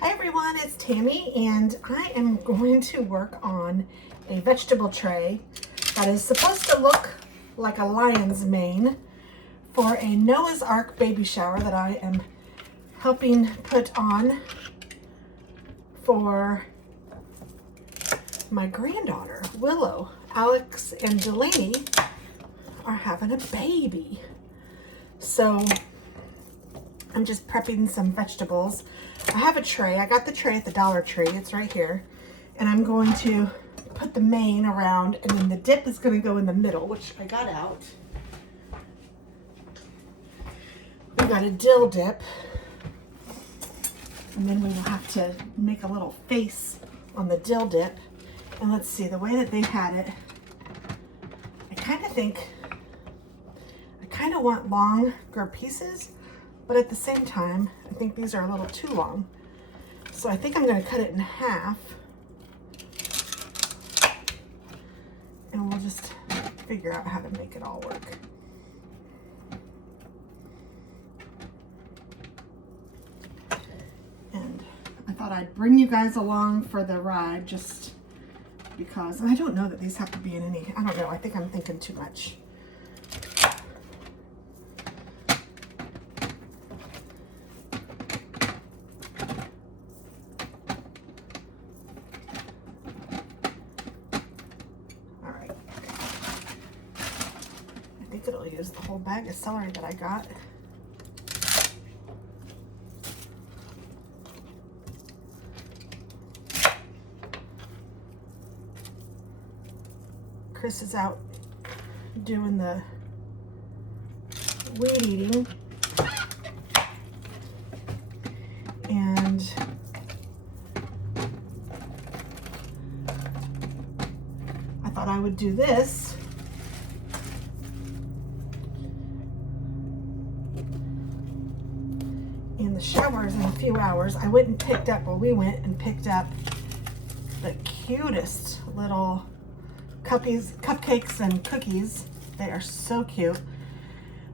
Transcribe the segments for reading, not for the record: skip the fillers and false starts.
Hi everyone, it's Tammy and I am going to work on a vegetable tray that is supposed to look like a lion's mane for a Noah's Ark baby shower that I am helping put on for my granddaughter, Willow. Alex and Delaney are having a baby. So I'm just prepping some vegetables. I have a tray. I got the tray at the Dollar Tree. It's right here. And I'm going to put the main around, and then the dip is going to go in the middle, which I got out. We got a dill dip. And then we will have to make a little face on the dill dip. And let's see, the way that they had it, I kind of want longer pieces, but at the same time, I think these are a little too long. So I think I'm going to cut it in half. And we'll just figure out how to make it all work. And I thought I'd bring you guys along for the ride just because, and I don't know that these have to be in any, I don't know, I think I'm thinking too much. I think it'll use the whole bag of celery that I got. Chris is out doing the weed eating, and I thought I would do this. And the shower's in a few hours. I went and picked up, well, we went and picked up the cutest little cupcakes and cookies. They are so cute.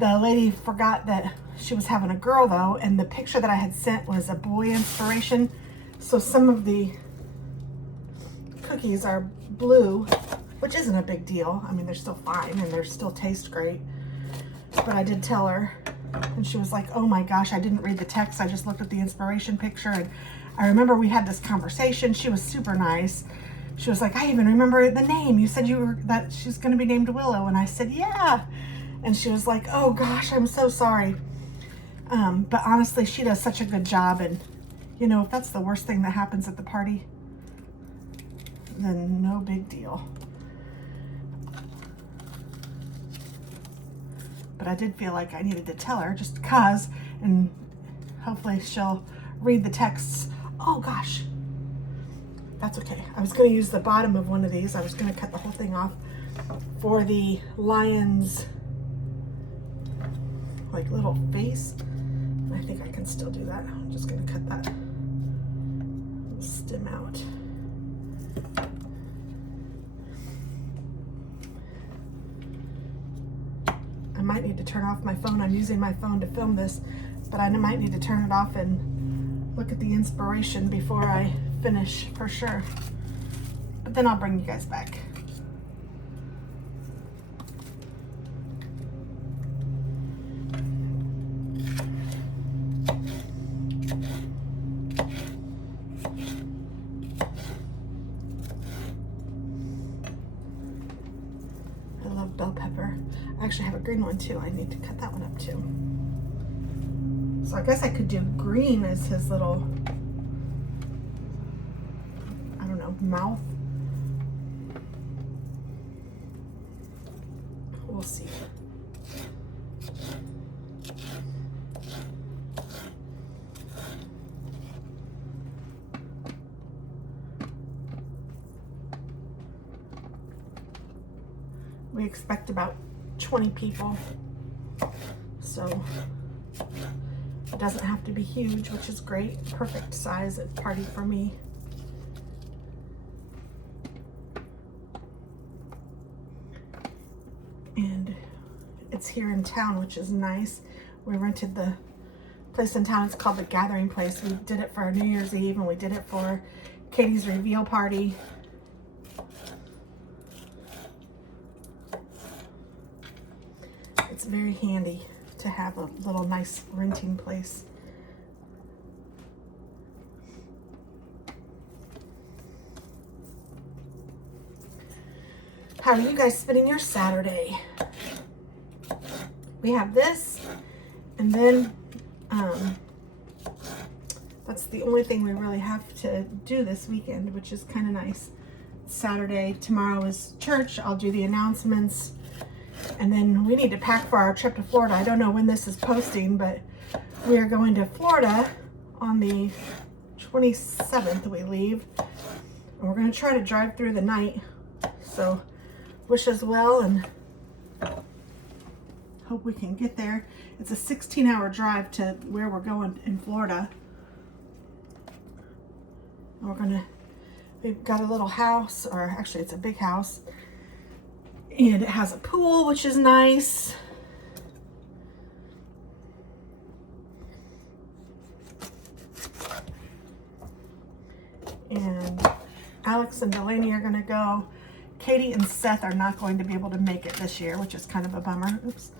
The lady forgot that she was having a girl though, and the picture that I had sent was a boy inspiration. So some of the cookies are blue, which isn't a big deal. I mean, they're still fine and they still taste great. But I did tell her, and she was like, oh my gosh, I didn't read the text. I just looked at the inspiration picture. And I remember we had this conversation. She was super nice. She was like, I even remember the name. You said that she's going to be named Willow. And I said, yeah. And she was like, oh gosh, I'm so sorry. But honestly, she does such a good job. And you know, if that's the worst thing that happens at the party, then no big deal. But I did feel like I needed to tell her just because, and hopefully she'll read the texts. Oh gosh. That's okay. I was going to use the bottom of one of these. I was going to cut the whole thing off for the lion's like little face. I think I can still do that. I'm just going to cut that stem out. I might need to turn off my phone. I'm using my phone to film this, but I might need to turn it off and look at the inspiration before I finish for sure. But then I'll bring you guys back. I love bell pepper. I actually have a green one too. I need to cut that one up too. So I guess I could do green as his little, I don't know, mouth. We'll see. We expect about 20 people, so it doesn't have to be huge, which is great. Perfect size at party for me. And it's here in town, which is nice. We rented the place in town. It's called the Gathering Place. We did it for our New Year's Eve, and we did it for Katie's reveal party. It's very handy to have a little nice renting place. How are you guys spending your Saturday? We have this, and then that's the only thing we really have to do this weekend, which is kind of nice. Saturday, tomorrow is church. I'll do the announcements, and then we need to pack for our trip to Florida. I don't know when this is posting, but we are going to Florida on the 27th. We leave, and we're going to try to drive through the night. So wish us well and hope we can get there. It's a 16-hour drive to where we're going in Florida. And we've got a little house, or actually it's a big house, and it has a pool, which is nice. And Alex and Delaney are gonna go. Katie and Seth are not going to be able to make it this year, which is kind of a bummer. Oops.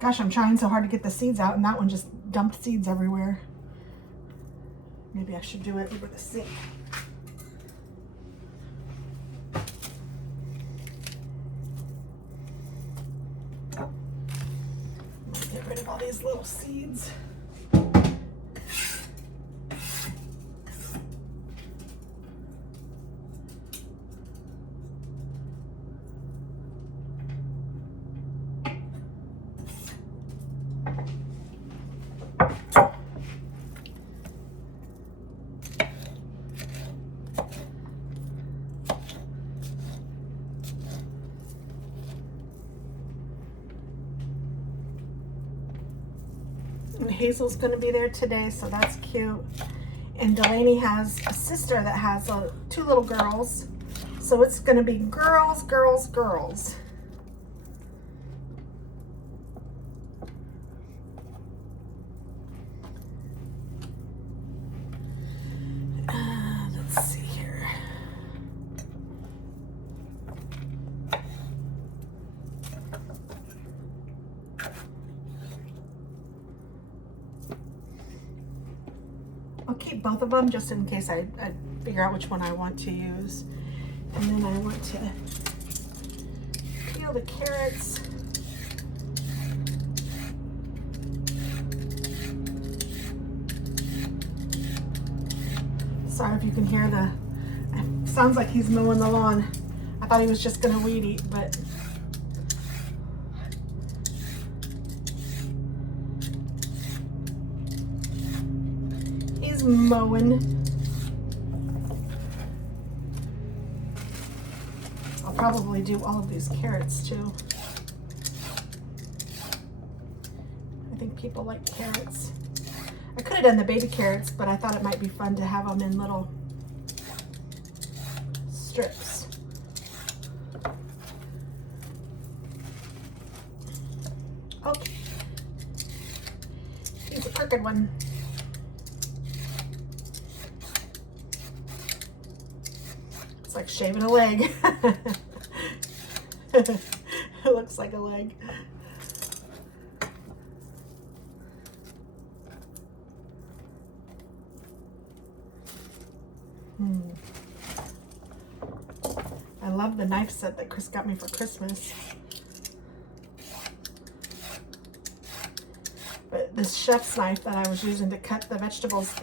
Gosh, I'm trying so hard to get the seeds out, and that one just dumped seeds everywhere. Maybe I should do it over the sink. Get rid of all these little seeds. And Hazel's going to be there today, so that's cute. And Delaney has a sister that has two little girls, so it's going to be girls, girls, girls. Let's see here. I'll keep both of them just in case I figure out which one I want to use. And then I want to peel the carrots. Sorry if you can hear it sounds like he's mowing the lawn. I thought he was just gonna weed eat, but he's mowing. I'll probably do all of these carrots too. I think people like carrots. I could have done the baby carrots, but I thought it might be fun to have them in little strips. Okay. He's a crooked one. It's like shaving a leg. It looks like a leg. I love the knife set that Chris got me for Christmas. But this chef's knife that I was using to cut the vegetables,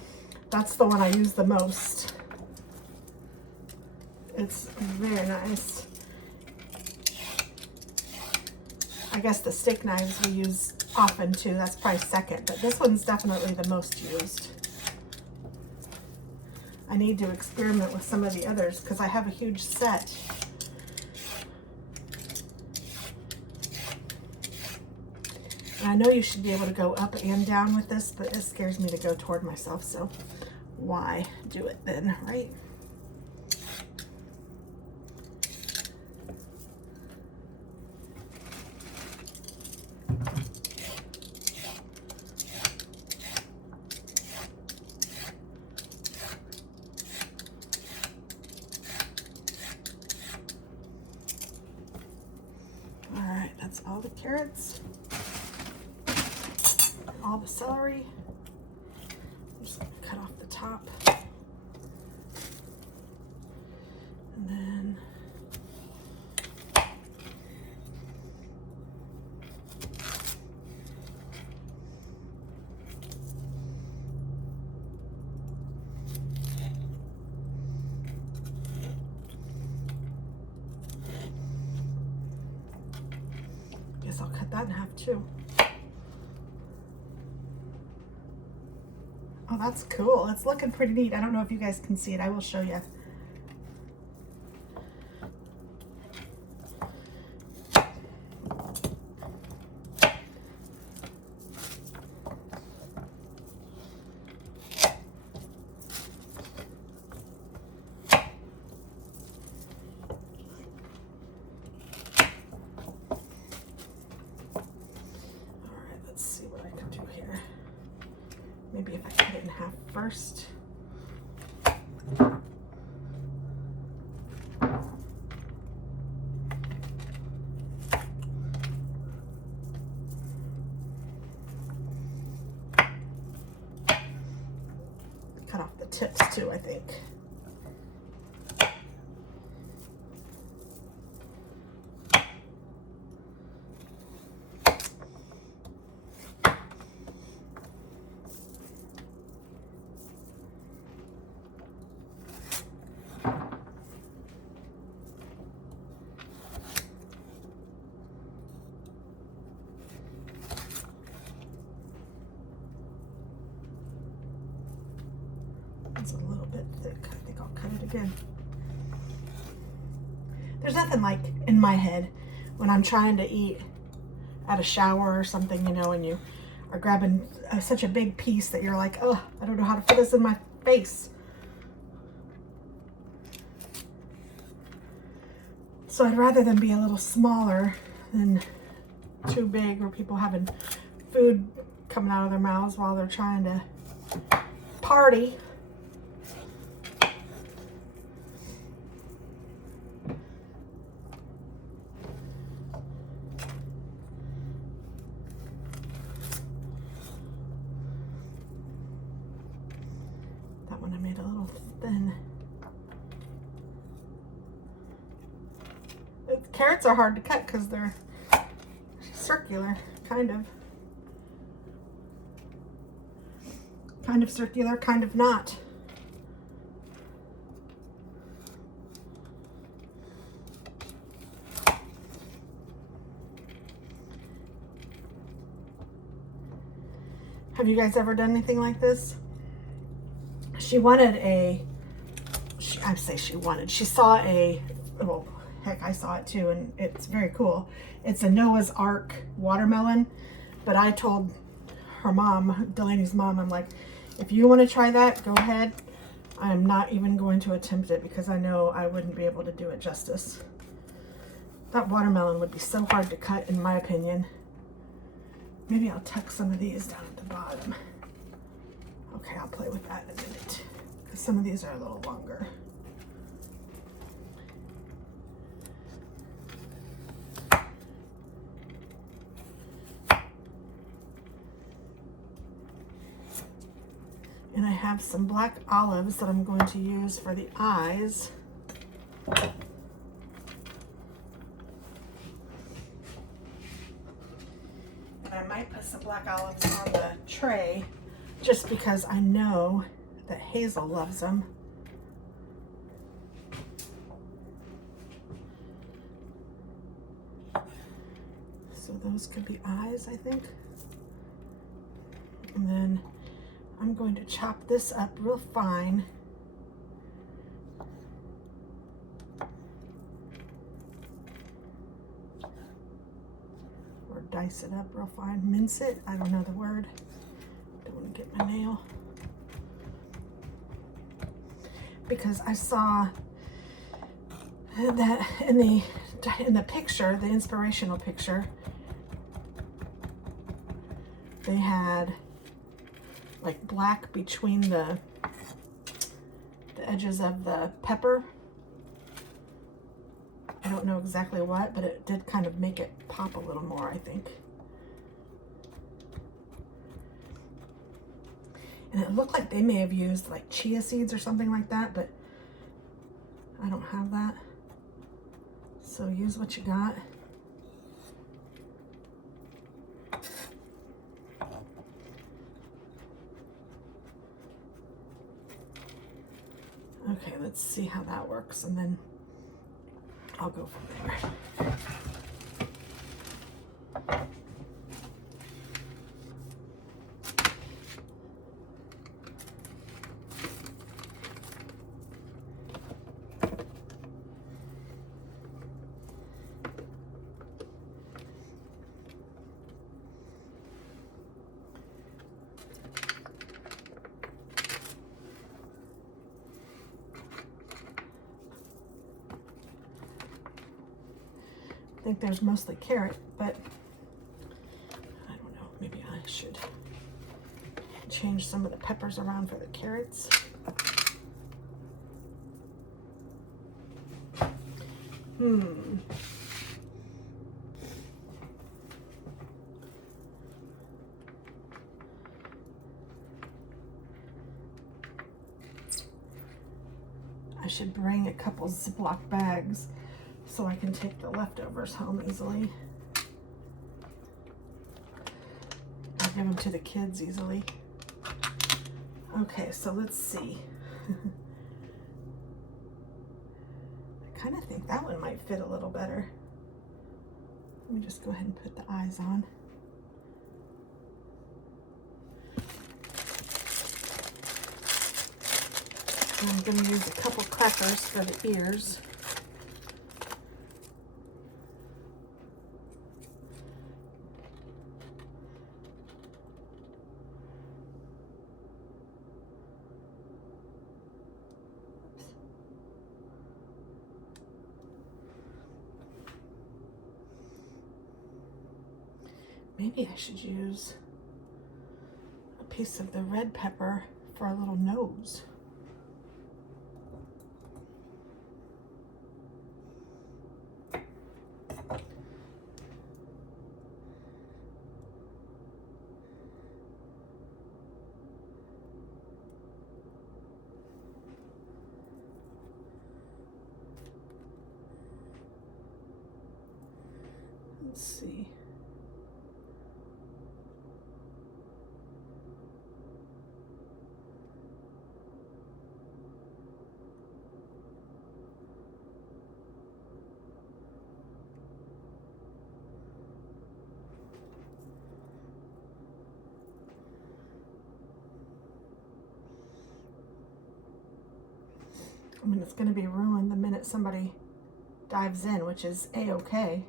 that's the one I use the most. It's very nice. I guess the steak knives we use often too. That's probably second, but this one's definitely the most used. I need to experiment with some of the others because I have a huge set. And I know you should be able to go up and down with this, but it scares me to go toward myself, so why do it then, right? all the carrots, all the celery. I'm just gonna cut off the top. And then guess I'll cut that in half too. Oh, that's cool. It's looking pretty neat. I don't know if you guys can see it. I will show you. Maybe if I cut it in half first. Cut off the tips too, I think. It's a little bit thick. I think I'll cut it again. There's nothing like in my head when I'm trying to eat at a shower or something, you know, and you are grabbing such a big piece that you're like, oh, I don't know how to fit this in my face. So I'd rather them be a little smaller than too big, or people having food coming out of their mouths while they're trying to party. That one I made a little thin. Carrots are hard to cut because they're circular, kind of circular, kind of not. Have you guys ever done anything like this? She wanted she saw a, well, heck, I saw it too, and it's very cool. It's a Noah's Ark watermelon, but I told her mom, Delaney's mom, I'm like, if you want to try that, go ahead. I'm not even going to attempt it because I know I wouldn't be able to do it justice. That watermelon would be so hard to cut, in my opinion. Maybe I'll tuck some of these down at the bottom. Okay, I'll play with that in a minute, because some of these are a little longer. And I have some black olives that I'm going to use for the eyes. And I might put some black olives on the tray just because I know that Hazel loves them. So those could be eyes, I think. And then I'm going to chop this up real fine. Or dice it up real fine. Mince it. I don't know the word. Don't want to get my nail. Because I saw that in the picture, the inspirational picture, they had like black between the edges of the pepper. I don't know exactly what, but it did kind of make it pop a little more, I think. And it looked like they may have used like chia seeds or something like that, but I don't have that. So use what you got. Okay, let's see how that works, and then I'll go from there. I think there's mostly carrot, but I don't know, maybe I should change some of the peppers around for the carrots. I should bring a couple Ziploc bags so I can take the leftovers home easily. I'll give them to the kids easily. Okay, so let's see. I kind of think that one might fit a little better. Let me just go ahead and put the eyes on. And I'm going to use a couple crackers for the ears. Maybe I should use a piece of the red pepper for a little nose. Let's see. I mean, it's going to be ruined the minute somebody dives in, which is a-okay,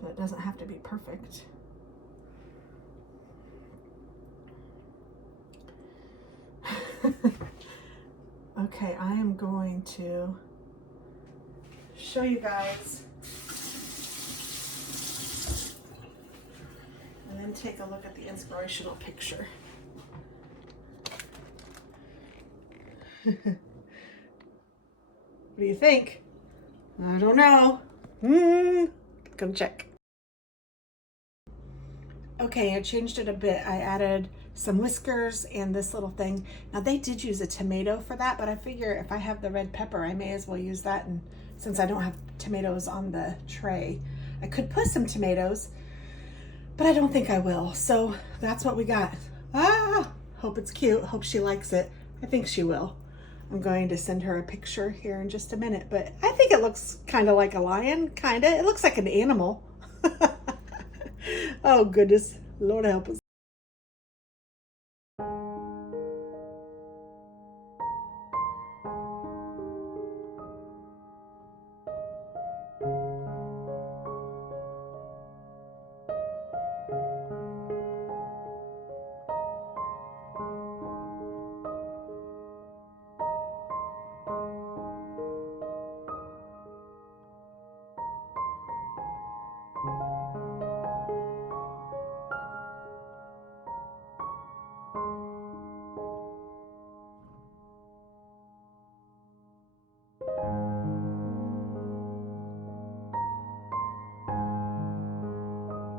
but it doesn't have to be perfect. Okay, I am going to show you guys and then take a look at the inspirational picture. What do you think? I don't know. Come check. Okay, I changed it a bit. I added some whiskers and this little thing. Now they did use a tomato for that, but I figure if I have the red pepper, I may as well use that. And since I don't have tomatoes on the tray, I could put some tomatoes, but I don't think I will. So that's what we got. Hope it's cute. Hope she likes it. I think she will. I'm going to send her a picture here in just a minute, but I think it looks kind of like a lion, kind of. It looks like an animal. Oh, goodness. Lord help us.